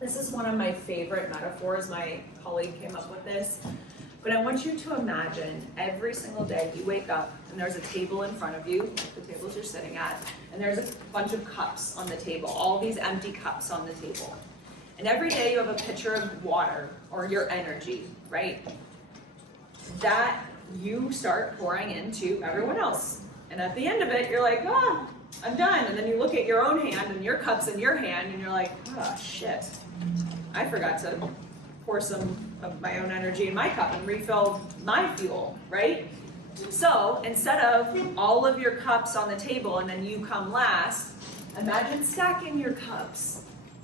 This is one of my favorite metaphors. My colleague came up with this. But I want you to imagine every single day you wake up and there's a table in front of you, like the tables you're sitting at, and there's a bunch of cups on the table, all these empty cups on the table. And every day you have a pitcher of water or your energy, right? That you start pouring into everyone else. And at the end of it, you're like, I'm done. And then you look at your own hand and your cup's in your hand and you're like, shit, I forgot to pour some of my own energy in my cup and refill my fuel, right? So instead of all of your cups on the table and then you come last, imagine stacking your cups.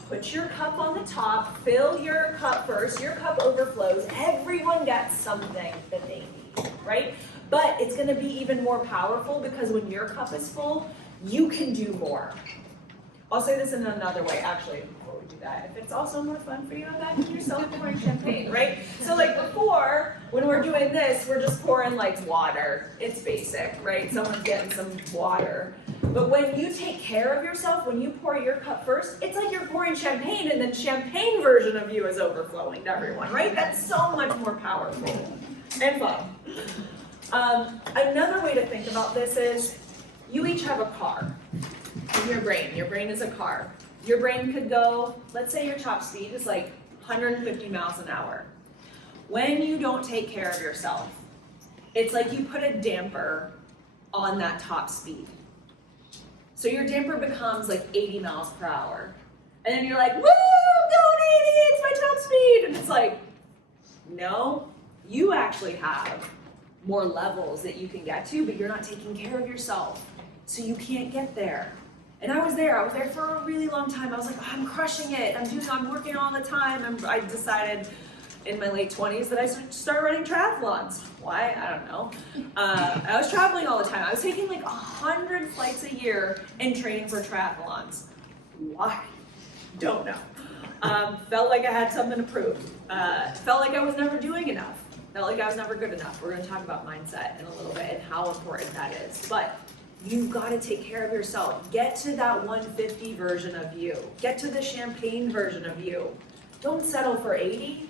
Put your cup on the top, fill your cup first, your cup overflows, everyone gets something that they need, right? But it's gonna be even more powerful because when your cup is full, you can do more. I'll say this in another way, actually, before we do that. If it's also more fun for you, imagine yourself pouring champagne, right? So like before, when we're doing this, we're just pouring like water. It's basic, right? Someone's getting some water. But when you take care of yourself, when you pour your cup first, it's like you're pouring champagne and then champagne version of you is overflowing to everyone, right? That's so much more powerful and fun. Another way to think about this is you each have a car. In your brain. Your brain is a car. Your brain could go, let's say your top speed is like 150 miles an hour. When you don't take care of yourself, it's like you put a damper on that top speed. So your damper becomes like 80 miles per hour. And then you're like, woo, going 80, it's my top speed. And it's like, no, you actually have more levels that you can get to, but you're not taking care of yourself. So you can't get there. And I was there for a really long time. I was like, I'm crushing it. I'm working all the time. And I decided in my late 20s that I started running triathlons. Why? I don't know. I was traveling all the time. I was taking like 100 flights a year and training for triathlons. Why? Don't know. Felt like I had something to prove. Felt like I was never doing enough. Felt like I was never good enough. We're going to talk about mindset in a little bit and how important that is. But you've got to take care of yourself. Get to that 150 version of you. Get to the champagne version of you. Don't settle for 80.